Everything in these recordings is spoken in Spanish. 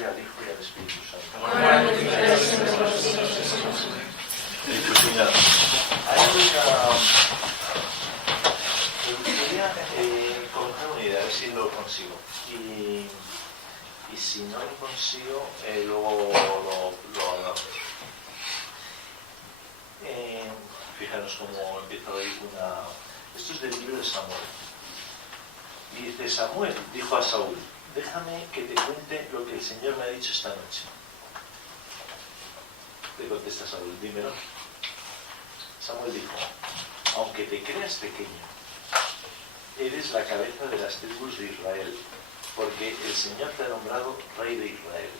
Padre, al Hijo y al Espíritu Santo. Pues mira, hay me gustaría comentar una idea, a ver si lo consigo. Y si no lo consigo, luego lo hablamos. Fijaros cómo empieza hoy una... Esto es del libro de Samuel. Y dice, Samuel dijo a Saúl, déjame que te cuente lo que el Señor me ha dicho esta noche. Le contesta Saúl, dímelo. Samuel dijo, aunque te creas pequeño, eres la cabeza de las tribus de Israel, porque el Señor te ha nombrado rey de Israel.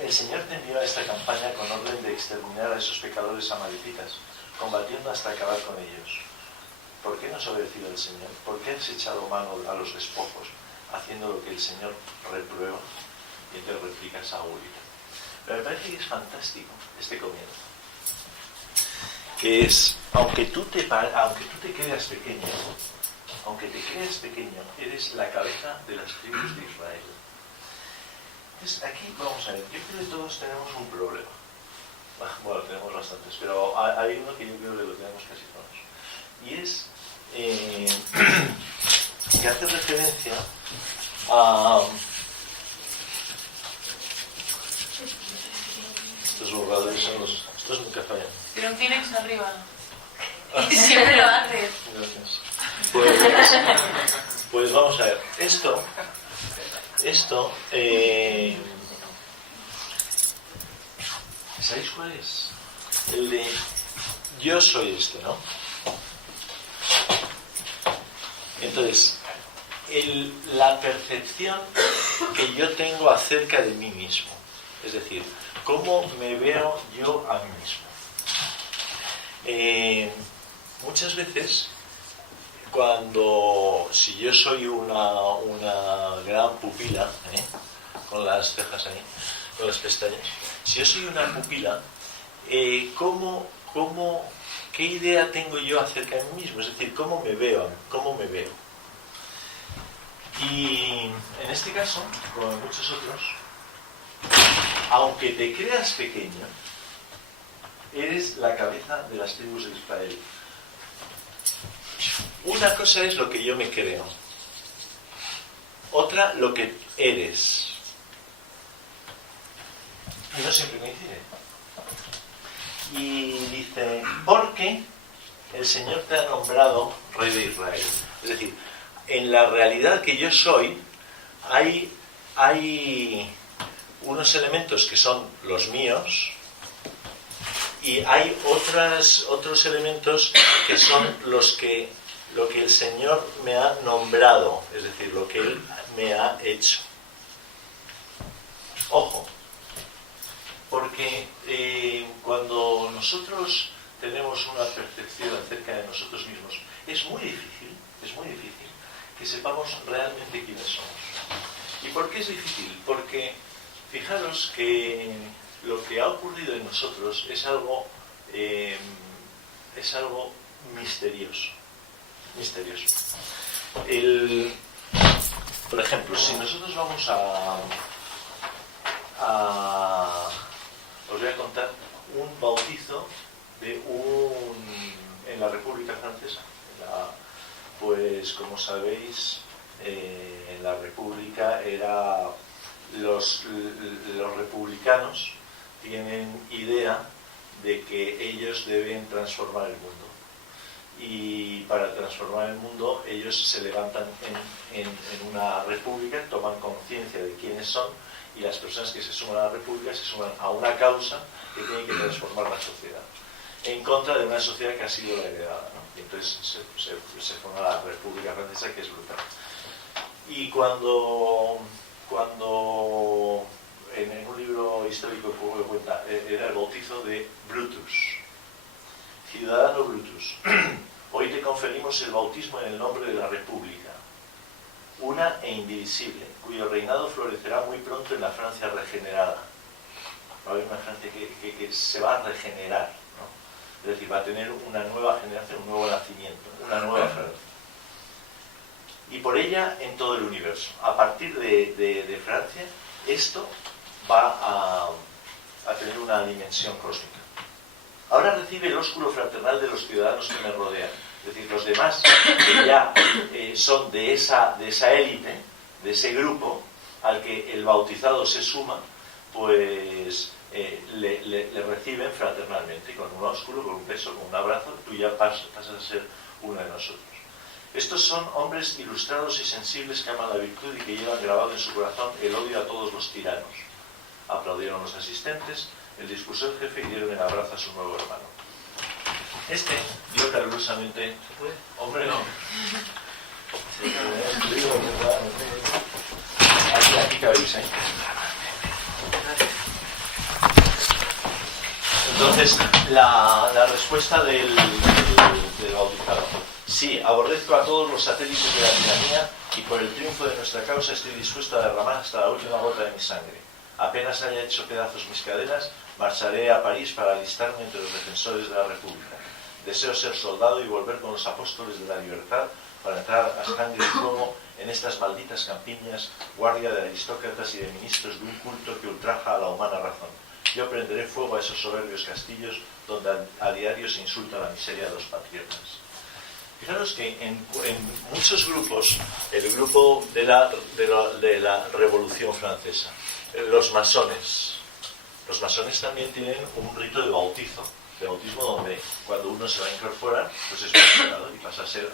El Señor te envió a esta campaña con orden de exterminar a esos pecadores amalecitas, combatiendo hasta acabar con ellos. ¿Por qué no has obedecido al Señor? ¿Por qué has echado mano a los despojos, haciendo lo que el Señor reprueba? Y entonces replica Saúl. Pero me parece que es fantástico este comienzo. Que es, aunque tú te creas pequeño, eres la cabeza de las tribus de Israel. Entonces, aquí vamos a ver, yo creo que todos tenemos un problema. Bueno, tenemos bastantes, pero hay uno que yo creo que lo tenemos casi todos. Y es que hace referencia a... Estos borradores son los... Estos nunca fallan. Pero un Kleenex arriba. Siempre lo haces. Gracias. Pues vamos a ver. Esto ¿sabéis cuál es? El de yo soy ¿no? Entonces, la percepción que yo tengo acerca de mí mismo, es decir, cómo me veo yo a mí mismo. Muchas veces, si yo soy una gran pupila, con las cejas ahí, con las pestañas, si yo soy una pupila, ¿qué idea tengo yo acerca de mí mismo? Es decir, ¿cómo me veo? Y en este caso, como en muchos otros, aunque te creas pequeño, eres la cabeza de las tribus de Israel. Una cosa es lo que yo me creo, otra lo que eres. Y no siempre coincide. Y dice, porque el Señor te ha nombrado rey de Israel. Es decir, en la realidad que yo soy, hay unos elementos que son los míos y hay otros elementos que son lo que el Señor me ha nombrado, es decir, lo que Él me ha hecho. Ojo, porque cuando nosotros tenemos una percepción acerca de nosotros mismos, es muy difícil que sepamos realmente quiénes somos. ¿Y por qué es difícil? Porque fijaros que lo que ha ocurrido en nosotros es algo misterioso. Por ejemplo, si nosotros vamos os voy a contar un bautizo en la República Francesa. Pues como sabéis, en la República los republicanos tienen idea de que ellos deben transformar el mundo. Y para transformar el mundo ellos se levantan en una república, toman conciencia de quiénes son, y las personas que se suman a la república se suman a una causa que tiene que transformar la sociedad, en contra de una sociedad que ha sido la heredada, ¿no? Y entonces se forma la República Francesa, que es brutal. Y cuando en un libro histórico que me cuenta, era el bautizo de Brutus, ciudadano Brutus. Hoy te conferimos el bautismo en el nombre de la República, una e indivisible, cuyo reinado florecerá muy pronto en la Francia regenerada. Va a haber una Francia que se va a regenerar, ¿no? Es decir, va a tener una nueva generación, un nuevo nacimiento, una nueva Francia. y por ella en todo el universo. A partir de Francia, esto va a tener una dimensión cósmica. Ahora recibe el ósculo fraternal de los ciudadanos que me rodean. Es decir, los demás que ya son de esa élite, de ese grupo, al que el bautizado se suma, pues le reciben fraternalmente, con un ósculo, con un beso, con un abrazo. Tú ya pasas a ser uno de nosotros. Estos son hombres ilustrados y sensibles que aman la virtud y que llevan grabado en su corazón el odio a todos los tiranos. Aplaudieron los asistentes el discurso del jefe y dieron el abrazo a su nuevo hermano. Este dio calurosamente... ¿Se puede? Hombre, no. Aquí cabéis, ¿eh? Entonces, la respuesta del bautizado. Sí, aborrezco a todos los satélites de la tiranía y por el triunfo de nuestra causa estoy dispuesto a derramar hasta la última gota de mi sangre. Apenas haya hecho pedazos mis cadenas, marcharé a París para alistarme entre los defensores de la República. Deseo ser soldado y volver con los apóstoles de la libertad para entrar a sangre y fuego en estas malditas campiñas, guardia de aristócratas y de ministros de un culto que ultraja a la humana razón. Yo prenderé fuego a esos soberbios castillos donde a diario se insulta la miseria de los patriotas. Fijaros que en muchos grupos, el grupo de la Revolución Francesa, los masones también tienen un rito de bautismo donde cuando uno se va a incorporar, pues es bautizado y pasa a ser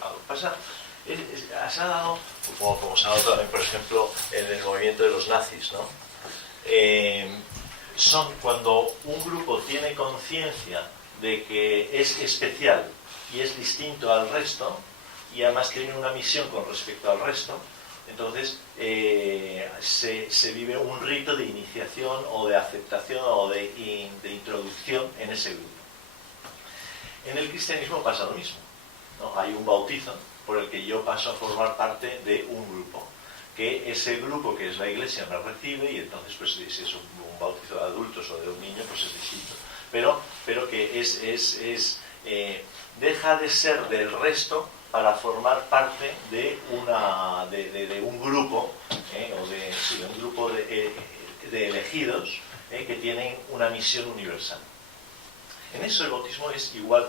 se ha dado, como se ha dado también, por ejemplo, en el movimiento de los nazis, ¿no? Son cuando un grupo tiene conciencia de que es especial y es distinto al resto, y además tiene una misión con respecto al resto, entonces se vive un rito de iniciación o de aceptación o de introducción en ese grupo. En el cristianismo pasa lo mismo, ¿no? Hay un bautizo por el que yo paso a formar parte de un grupo, que ese grupo que es la iglesia me recibe, y entonces pues si es un bautizo de adultos o de un niño pues es distinto, pero que deja de ser del resto para formar parte de un grupo o de un grupo de elegidos que tienen una misión universal. En eso el bautismo es igual,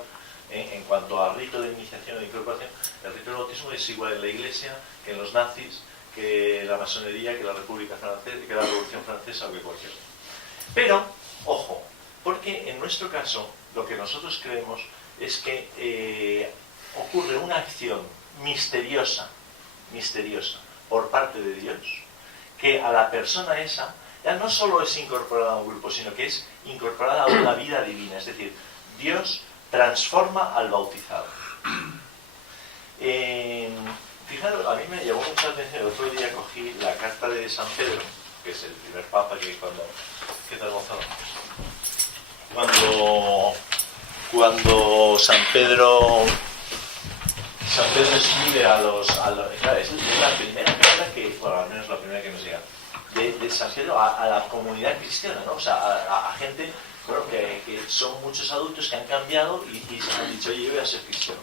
en cuanto a rito de iniciación o de incorporación, el rito del bautismo es igual en la iglesia que en los nazis, que la masonería, que la República Francesa, que la Revolución Francesa o que cualquier otra. Pero, ojo, porque en nuestro caso lo que nosotros creemos es que ocurre una acción misteriosa por parte de Dios, que a la persona esa ya no solo es incorporada a un grupo, sino que es incorporada a una vida divina. Es decir, Dios transforma al bautizado. Fijaros, a mí me llamó mucha atención, el otro día cogí la carta de San Pedro, que es el primer papa que ¿qué tal, Gonzalo? Cuando San Pedro escribe claro, es la primera carta que, bueno, al menos la primera que nos llega, de San Pedro a la comunidad cristiana, ¿no? O sea, a gente, bueno, que son muchos adultos que han cambiado y se han dicho, oye, yo voy a ser cristiano.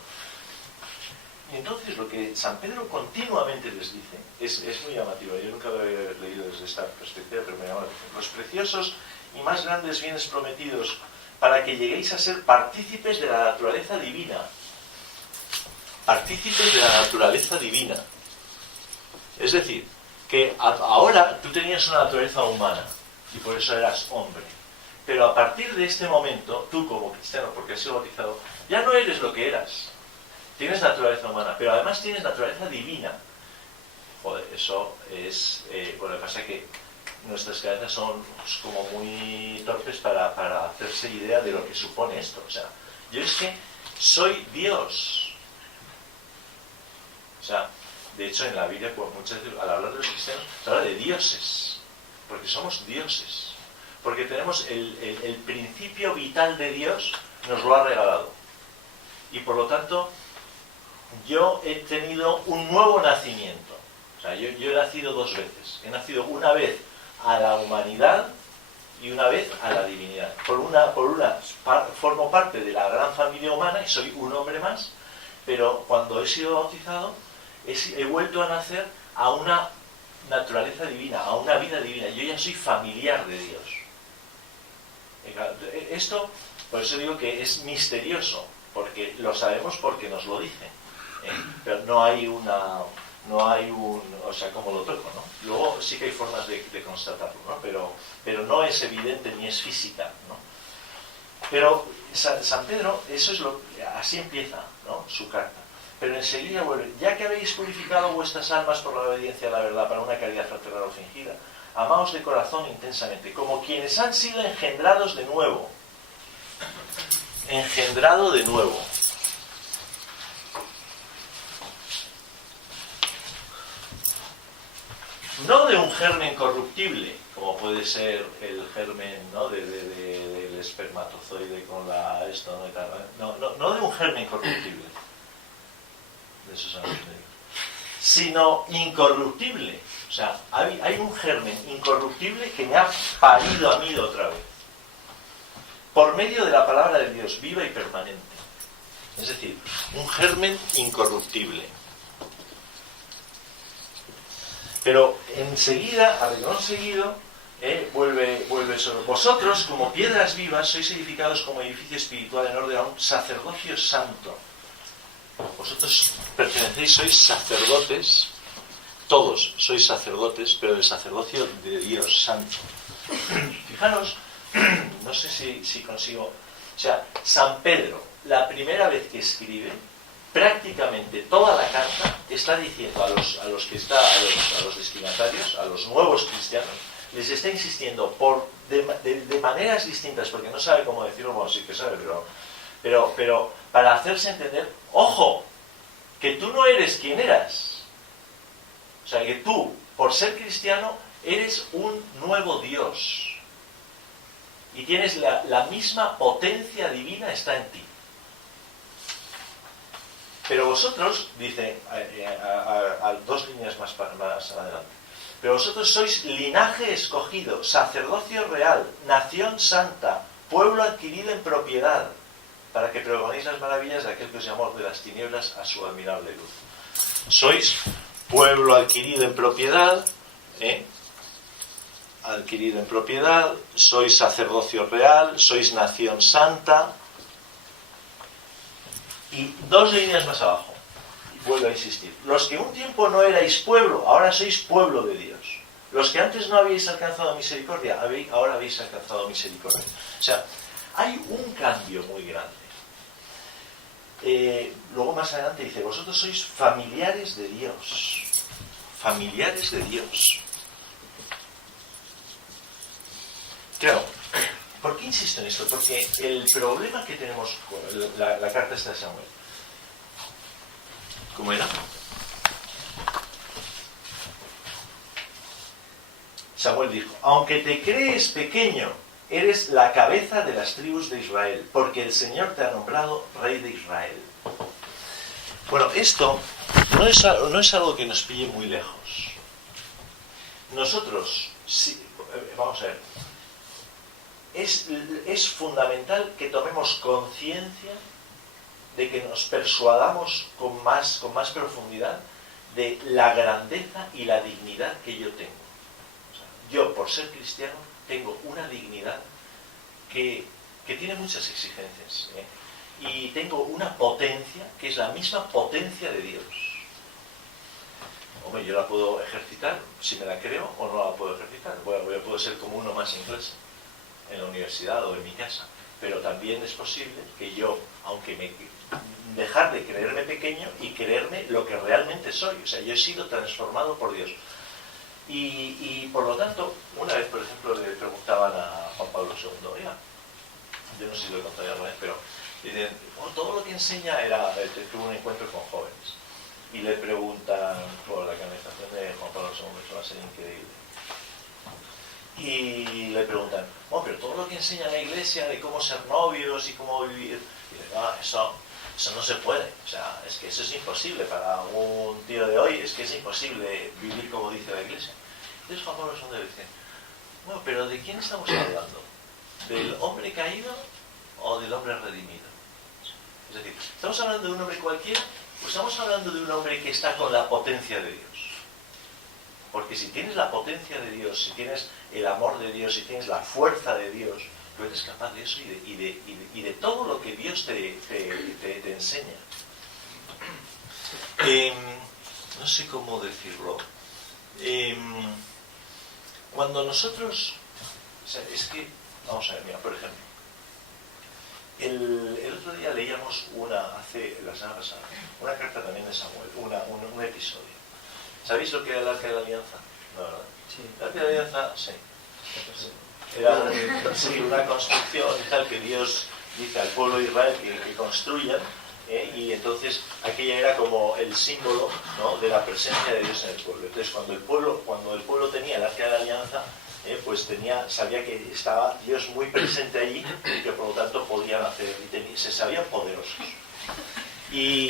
Y entonces lo que San Pedro continuamente les dice es muy llamativo. Yo nunca lo había leído desde esta perspectiva, pero me llama la atención. Los preciosos y más grandes bienes prometidos para que lleguéis a ser partícipes de la naturaleza divina. Partícipes de la naturaleza divina. Es decir, que ahora tú tenías una naturaleza humana y por eso eras hombre. Pero a partir de este momento, tú como cristiano, porque has sido bautizado, ya no eres lo que eras. Tienes naturaleza humana, pero además tienes naturaleza divina. Joder, eso es... bueno, lo que pasa es que nuestras cabezas son como muy torpes para hacerse idea de lo que supone esto. O sea, yo es que soy Dios. O sea, de hecho en la Biblia, pues, muchas veces al hablar de los cristianos, se habla de dioses. Porque somos dioses. Porque tenemos el principio vital de Dios, nos lo ha regalado. Y por lo tanto... yo he tenido un nuevo nacimiento. O sea, yo he nacido dos veces. He nacido una vez a la humanidad y una vez a la divinidad. Formo parte de la gran familia humana y soy un hombre más, pero cuando he sido bautizado he vuelto a nacer a una naturaleza divina, a una vida divina. Yo ya soy familiar de Dios. Esto, por eso digo que es misterioso, porque lo sabemos porque nos lo dicen, pero no hay un, o sea, como lo toco, ¿no? Luego sí que hay formas de constatarlo, ¿no? Pero no es evidente ni es física, ¿no? Pero San Pedro, así empieza, ¿no?, su carta. Pero enseguida vuelve: ya que habéis purificado vuestras almas por la obediencia a la verdad para una caridad fraternal o fingida, amaos de corazón intensamente, como quienes han sido engendrados de nuevo. Engendrado de nuevo. No de un germen corruptible, como puede ser el germen, ¿no?, del espermatozoide con esto, ¿no?, y tal, no de un germen corruptible, de esos años, sino incorruptible. O sea, hay un germen incorruptible que me ha parido a mí de otra vez, por medio de la palabra de Dios, viva y permanente. Es decir, un germen incorruptible. Pero enseguida, a renglón seguido, vuelve sobre vosotros, como piedras vivas, sois edificados como edificio espiritual en orden a un sacerdocio santo. Vosotros pertenecéis, sois sacerdotes, todos sois sacerdotes, pero el sacerdocio de Dios santo. Fijaros, no sé si consigo, o sea, San Pedro, la primera vez que escribe, prácticamente toda la carta está diciendo a los destinatarios, a los nuevos cristianos, les está insistiendo de maneras distintas, porque no sabe cómo decirlo, bueno, sí que sabe, pero para hacerse entender: ojo, que tú no eres quien eras. O sea, que tú, por ser cristiano, eres un nuevo Dios. Y tienes la misma potencia divina está en ti. Pero vosotros, dice a 2 líneas más adelante, pero vosotros sois linaje escogido, sacerdocio real, nación santa, pueblo adquirido en propiedad, para que pregonéis las maravillas de aquel que os llamó de las tinieblas a su admirable luz. Sois pueblo adquirido en propiedad, adquirido en propiedad, sois sacerdocio real, sois nación santa. Y 2 líneas más abajo, vuelvo a insistir: los que un tiempo no erais pueblo, ahora sois pueblo de Dios. Los que antes no habéis alcanzado misericordia, ahora habéis alcanzado misericordia. O sea, hay un cambio muy grande. Luego más adelante dice: vosotros sois familiares de Dios. Familiares de Dios. Claro, ¿por qué insisto en esto? Porque el problema que tenemos con la carta esta de Samuel, ¿cómo era? Samuel dijo: aunque te crees pequeño, eres la cabeza de las tribus de Israel, porque el Señor te ha nombrado rey de Israel. Bueno, esto no es algo que nos pille muy lejos. Nosotros, vamos a ver, es fundamental que tomemos conciencia de que nos persuadamos con más profundidad de la grandeza y la dignidad que yo tengo. O sea, yo, por ser cristiano, tengo una dignidad que tiene muchas exigencias, y tengo una potencia que es la misma potencia de Dios. Hombre, yo la puedo ejercitar si me la creo, o no la puedo ejercitar. Bueno, yo puedo ser como uno más en clase, en la universidad o en mi casa, pero también es posible que yo, aunque dejar de creerme pequeño y creerme lo que realmente soy. O sea, yo he sido transformado por Dios. Y por lo tanto, una vez, por ejemplo, le preguntaban a Juan Pablo II, oiga, yo no sé si lo he contado ya alguna vez, pero dicen: todo lo que enseña tuvo un encuentro con jóvenes, y le preguntan por la canonización de Juan Pablo II, eso va a ser increíble. Y le preguntan: pero todo lo que enseña la Iglesia de cómo ser novios y cómo vivir, y le eso no se puede. O sea, es que eso es imposible para un tío de hoy, es que es imposible vivir como dice la Iglesia. Entonces Juan Pablo II le dice: bueno, pero ¿de quién estamos hablando? ¿Del hombre caído o del hombre redimido? Es decir, ¿estamos hablando de un hombre cualquiera Pues estamos hablando de un hombre que está con la potencia de Dios. Porque si tienes la potencia de Dios, si tienes el amor de Dios, si tienes la fuerza de Dios, tú eres capaz de eso y de todo lo que Dios te enseña. No sé cómo decirlo. Cuando nosotros... O sea, es que... Vamos a ver, mira, por ejemplo. El otro día leíamos la semana pasada, una carta también de Samuel, un episodio. ¿Sabéis lo que era el Arca de la Alianza? No, ¿verdad? Sí. El Arca de la Alianza, sí. Era una construcción y tal que Dios dice al pueblo de Israel que construyan, y entonces aquella era como el símbolo, ¿no?, de la presencia de Dios en el pueblo. Entonces cuando el pueblo tenía el Arca de la Alianza, pues sabía que estaba Dios muy presente allí y que por lo tanto podían hacer, se sabían poderosos. Y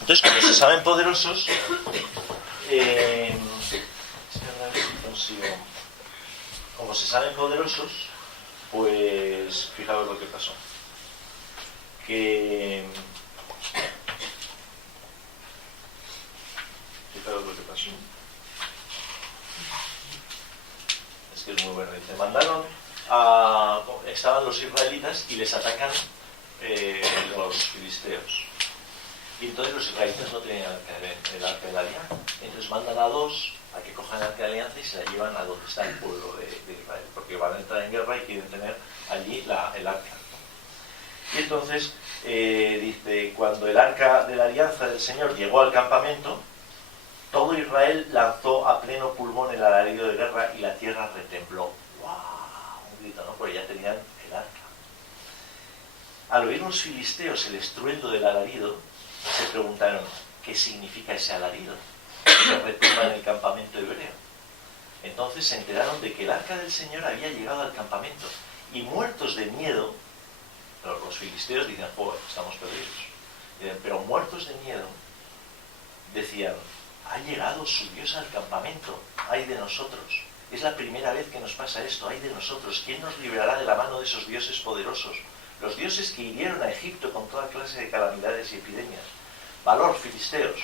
entonces cuando se saben poderosos, como se saben poderosos, pues fijaos lo que pasó. Fijaos lo que pasó. Es que es muy bueno. Dice, estaban los israelitas y les atacan los filisteos. Y entonces los israelitas no tenían el Arca de la Alianza. Entonces mandan a dos a que cojan el Arca de la Alianza y se la llevan a donde está el pueblo de Israel, porque van a entrar en guerra y quieren tener allí el Arca. Y entonces dice, cuando el Arca de la Alianza del Señor llegó al campamento, todo Israel lanzó a pleno pulmón el alarido de guerra y la tierra retembló. ¡Wow! Un grito, ¿no? Porque ya tenían el Arca. Al oír los filisteos el estruendo del alarido, se preguntaron, ¿qué significa ese alarido que retumba en el campamento hebreo? Entonces se enteraron de que el Arca del Señor había llegado al campamento y muertos de miedo, los filisteos dicen, joder, estamos perdidos, pero muertos de miedo decían, ha llegado su Dios al campamento, ay de nosotros, es la primera vez que nos pasa esto, ay de nosotros, ¿quién nos librará de la mano de esos dioses poderosos? Los dioses que hirieron a Egipto con toda clase de calamidades y epidemias. Valor, filisteos,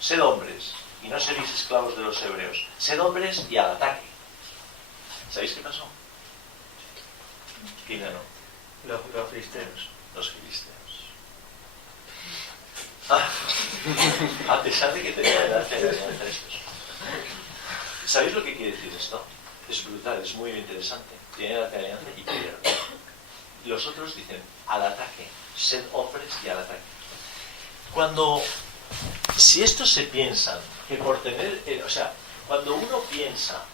sed hombres y no seréis esclavos de los hebreos, sed hombres y al ataque. ¿Sabéis qué pasó? ¿Quién ganó? Los filisteos. Los filisteos. A pesar de que tenían el Arca de la Alianza estos. ¿Sabéis lo que quiere decir esto? Es brutal, es muy interesante. Tienen el Arca de la Alianza y pierden. Los otros dicen, al ataque, sed hombres y al ataque. Si estos se piensan que por tener, cuando uno piensa,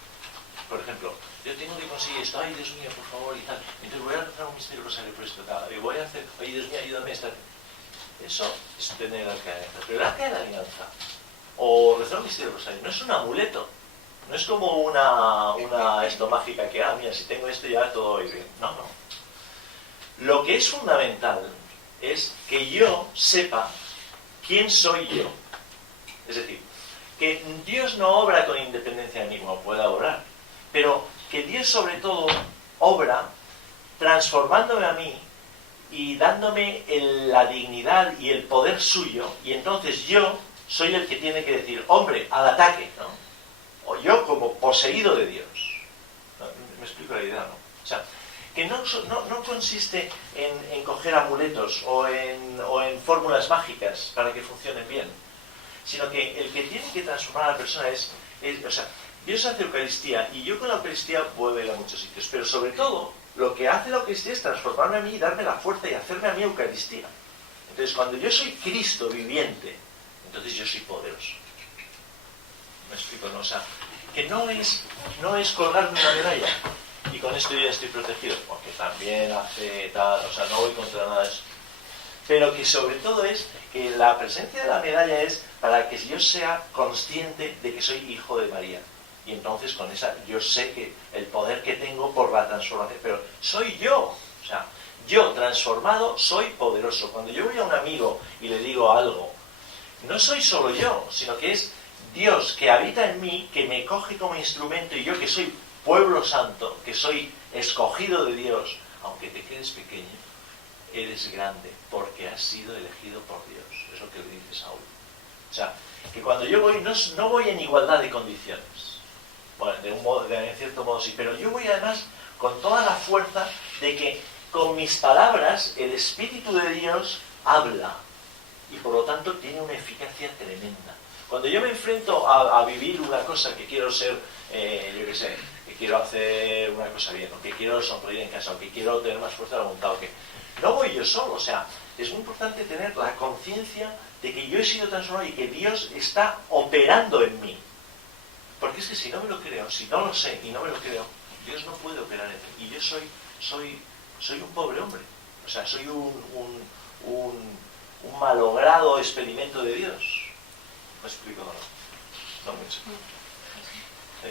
por ejemplo, yo tengo que conseguir esto, ay Dios mío, por favor, y tal, entonces voy a rezar un misterio rosario por esto, y voy a hacer, ay Dios mío, ayúdame a estar. Eso es tener el Arca de la Alianza. Pero el Arca de la Alianza, o rezar un misterio rosario, no es un amuleto. No es como una esto mágica que, mira, si tengo esto ya todo va a ir bien. No, no. Lo que es fundamental es que yo sepa quién soy yo. Es decir, que Dios no obra con independencia de mí como pueda obrar, pero que Dios sobre todo obra transformándome a mí y dándome la dignidad y el poder suyo, y entonces yo soy el que tiene que decir, hombre, al ataque, ¿no? O yo como poseído de Dios. ¿No? ¿Me explico la idea, no? O sea, que no consiste en coger amuletos o en fórmulas mágicas para que funcionen bien, sino que el que tiene que transformar a la persona es Dios hace Eucaristía y yo con la Eucaristía puedo ir a muchos sitios, pero sobre todo lo que hace la Eucaristía es transformarme a mí y darme la fuerza y hacerme a mí Eucaristía. Entonces cuando yo soy Cristo viviente, entonces yo soy poderoso. ¿Me explico? ¿No? O sea, que no es colgarme una medalla y con esto ya estoy protegido, porque también hace tal, no voy contra nada de eso. Pero que sobre todo es que la presencia de la medalla es para que yo sea consciente de que soy hijo de María. Y entonces con esa yo sé que el poder que tengo por la transformación, pero soy yo, o sea, yo transformado soy poderoso. Cuando yo voy a un amigo y le digo algo, no soy solo yo, sino que es Dios que habita en mí, que me coge como instrumento, y yo que soy pueblo santo, que soy escogido de Dios, aunque te quedes pequeño, eres grande porque has sido elegido por Dios. Es lo que le dice Saúl. O sea, que cuando yo voy, no voy en igualdad de condiciones. Bueno, en cierto modo sí, pero yo voy además con toda la fuerza de que con mis palabras el Espíritu de Dios habla y por lo tanto tiene una eficacia tremenda. Cuando yo me enfrento a vivir una cosa que quiero ser, yo qué sé, que quiero hacer una cosa bien, o que quiero sonreír en casa, o que quiero tener más fuerza de voluntad, o que no voy yo solo. O sea, es muy importante tener la conciencia de que yo he sido transformado y que Dios está operando en mí. Porque es que si no me lo creo, si no lo sé y no me lo creo, Dios no puede operar en mí. Y yo soy un pobre hombre. O sea, soy un malogrado experimento de Dios. ¿Me explico? No mucho.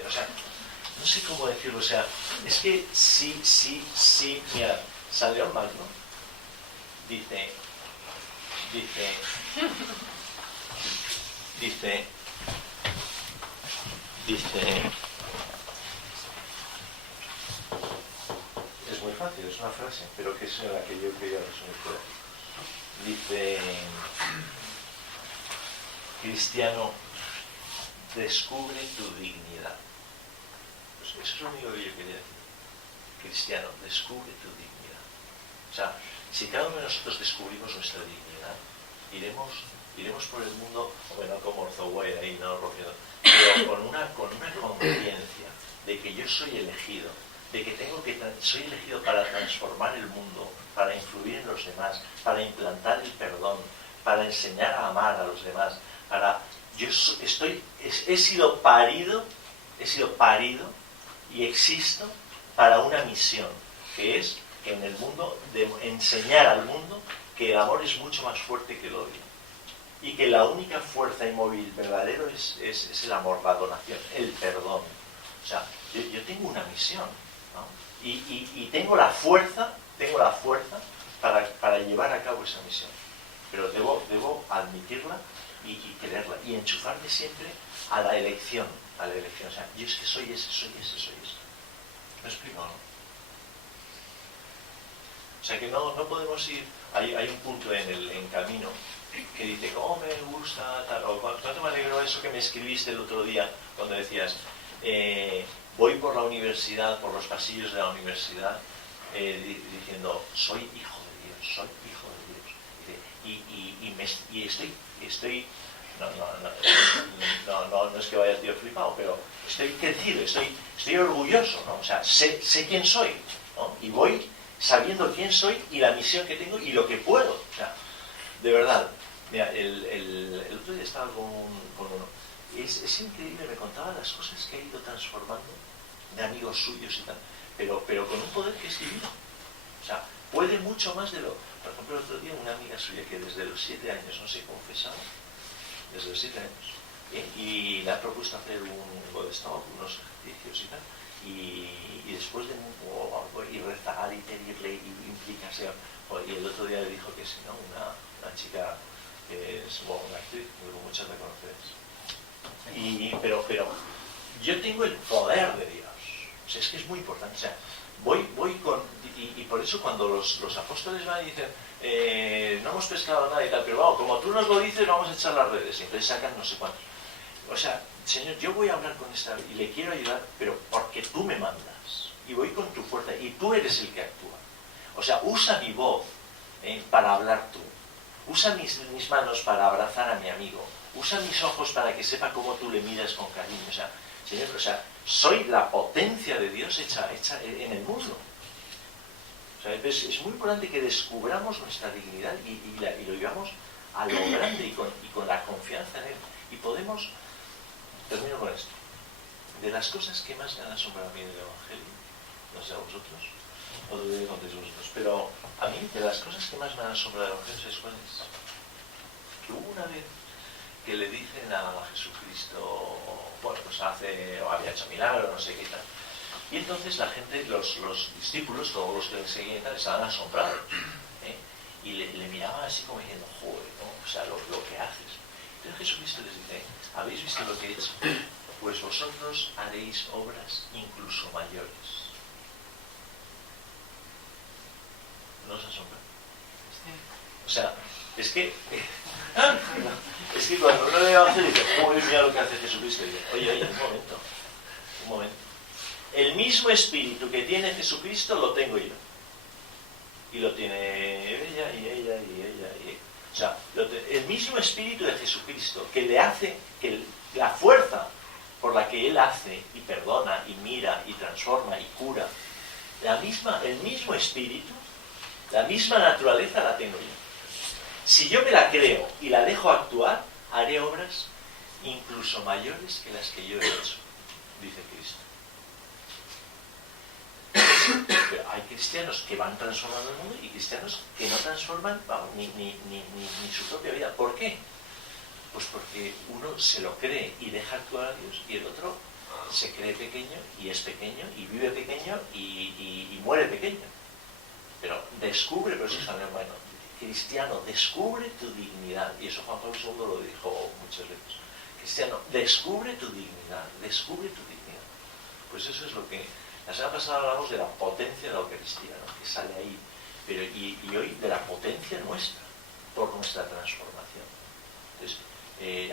O sea, no sé cómo decirlo. O sea, es que sí, mira, San León Magno dice, es muy fácil, es una frase, pero que es la que yo quería resumir todo. Dice, cristiano, descubre tu dignidad. Pues eso es lo único que yo quería decir. Cristiano, descubre tu dignidad. O sea, si cada uno de nosotros descubrimos nuestra dignidad, iremos por el mundo, bueno, como Orzoway ahí, no, Rocío, pero con una conciencia de que yo soy elegido, de que soy elegido para transformar el mundo, para influir en los demás, para implantar el perdón, para enseñar a amar a los demás, he sido parido y existo para una misión, que es en el mundo, de enseñar al mundo que el amor es mucho más fuerte que el odio. Y que la única fuerza y móvil verdadero es el amor, la donación, el perdón. O sea, yo tengo una misión, ¿no? Y tengo la fuerza para llevar a cabo esa misión. Pero debo admitirla y quererla. Y enchufarme siempre a la elección. O sea, yo es que soy ese. ¿Me explico, no? O sea que no podemos ir. Hay un punto en camino que dice, ¿cómo me gusta tal? O ¿cuánto me alegró eso que me escribiste el otro día cuando decías, voy por la universidad, por los pasillos de la universidad, diciendo, soy hijo de Dios, y estoy no es que vaya el tío flipado, pero estoy crecido, estoy orgulloso, ¿no? O sea, sé quién soy, ¿no? Y voy sabiendo quién soy y la misión que tengo y lo que puedo. O sea, de verdad, mira, el otro día estaba con uno. Es increíble, me contaba las cosas que ha ido transformando de amigos suyos y tal, pero con un poder que es divino. O sea, puede mucho más de lo... Por ejemplo, el otro día una amiga suya que desde los 7 años no se confesaba, desde los 7 años, y le ha propuesto hacer un godestado, unos ejercicios y tal, y después de y rezar y pedirle y implicarse, y el otro día le dijo que si no, una chica que es una actriz, muchas la conoceréis. Pero yo tengo el poder de Dios. O sea, es que es muy importante. O sea, voy con... Y por eso cuando los apóstoles van y dicen, no hemos pescado nada y tal, pero vamos, como tú nos lo dices, vamos a echar las redes. Y entonces sacan no sé cuántos. O sea, Señor, yo voy a hablar con esta y le quiero ayudar, pero porque tú me mandas. Y voy con tu fuerza y tú eres el que actúa. O sea, usa mi voz para hablar tú. Usa mis manos para abrazar a mi amigo. Usa mis ojos para que sepa cómo tú le miras con cariño. O sea, Señor, soy la potencia de Dios hecha en el mundo. O sea, es muy importante que descubramos nuestra dignidad y lo llevamos a lo grande y con la confianza en Él. Y podemos, termino con esto, de las cosas que más me han asombrado a mí del Evangelio, no sé a vosotros, o lo contéis vosotros, pero a mí de las cosas que más me han asombrado del Evangelio, ¿sabéis cuál es? Que hubo una vez que le dicen a Jesucristo, bueno, pues había hecho milagros, no sé qué tal. Y entonces la gente, los discípulos, todos los que le seguían, estaban asombrados. Y le miraban así como diciendo, joder, ¿no? O sea, lo que haces. Entonces Jesucristo les dice, ¿habéis visto lo que he hecho? Pues vosotros haréis obras incluso mayores. ¿No os asombra? O sea, es que cuando uno le va a hacer, dice, uy, mira lo que hace Jesucristo. Y dice, oye, un momento. El mismo espíritu que tiene Jesucristo lo tengo yo. Y lo tiene ella, y ella, y ella, y ella. O sea, el mismo espíritu de Jesucristo que le hace, que la fuerza por la que Él hace y perdona y mira y transforma y cura, el mismo espíritu, la misma naturaleza la tengo yo. Si yo me la creo y la dejo actuar, haré obras incluso mayores que las que yo he hecho, dice Cristo. Pero hay cristianos que van transformando el mundo y cristianos que no transforman ni su propia vida. ¿Por qué? Pues porque uno se lo cree y deja actuar a Dios, y el otro se cree pequeño y es pequeño y vive pequeño y muere pequeño. Pero descubre, por eso es también bueno, cristiano, descubre tu dignidad. Y eso Juan Pablo II lo dijo muchas veces. Cristiano, descubre tu dignidad, descubre tu dignidad. Pues eso es lo que... La semana pasada hablamos de la potencia de la Eucaristía, ¿no? Que sale ahí. Pero, y hoy de la potencia nuestra, por nuestra transformación. Entonces,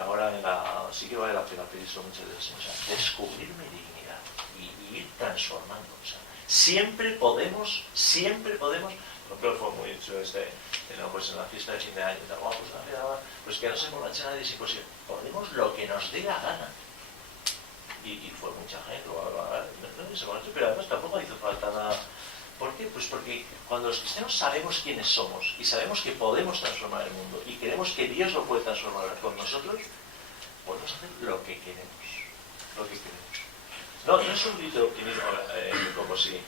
ahora sí que vale la pena pedirlo muchas veces. O sea, descubrir mi dignidad y ir transformando. O sea, siempre podemos, por ejemplo, fue muy dicho pues en la fiesta de fin de año, pues que no se emborrache nadie, es imposible. Podemos lo que nos dé la gana. Y fue mucha gente, pero además tampoco hizo falta nada. ¿Por qué? Pues porque cuando los cristianos sabemos quiénes somos y sabemos que podemos transformar el mundo y creemos que Dios lo puede transformar con nosotros, podemos hacer lo que queremos. No es un grito de optimismo como si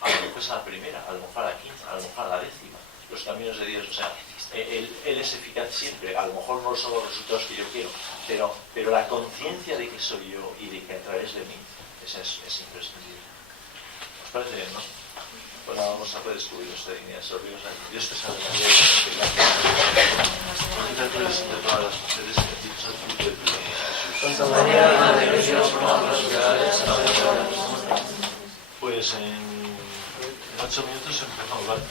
a lo mejor es a la primera, a lo mejor a la quinta, a lo mejor a la décima. Los caminos de Dios, o sea, Él es eficaz siempre. A lo mejor no son los resultados que yo quiero, pero la conciencia de que soy yo y de que a través de mí, esa es imprescindible. ¿Os parece bien, no? Pues vamos a poder descubrir nuestra dignidad. Dios te salve María, de todas las mujeres, bendito es el fruto de tu vientre, Jesús. Santa María, Madre de Dios, ruega por nosotros, pues en 8 minutos empezamos, ¿vale?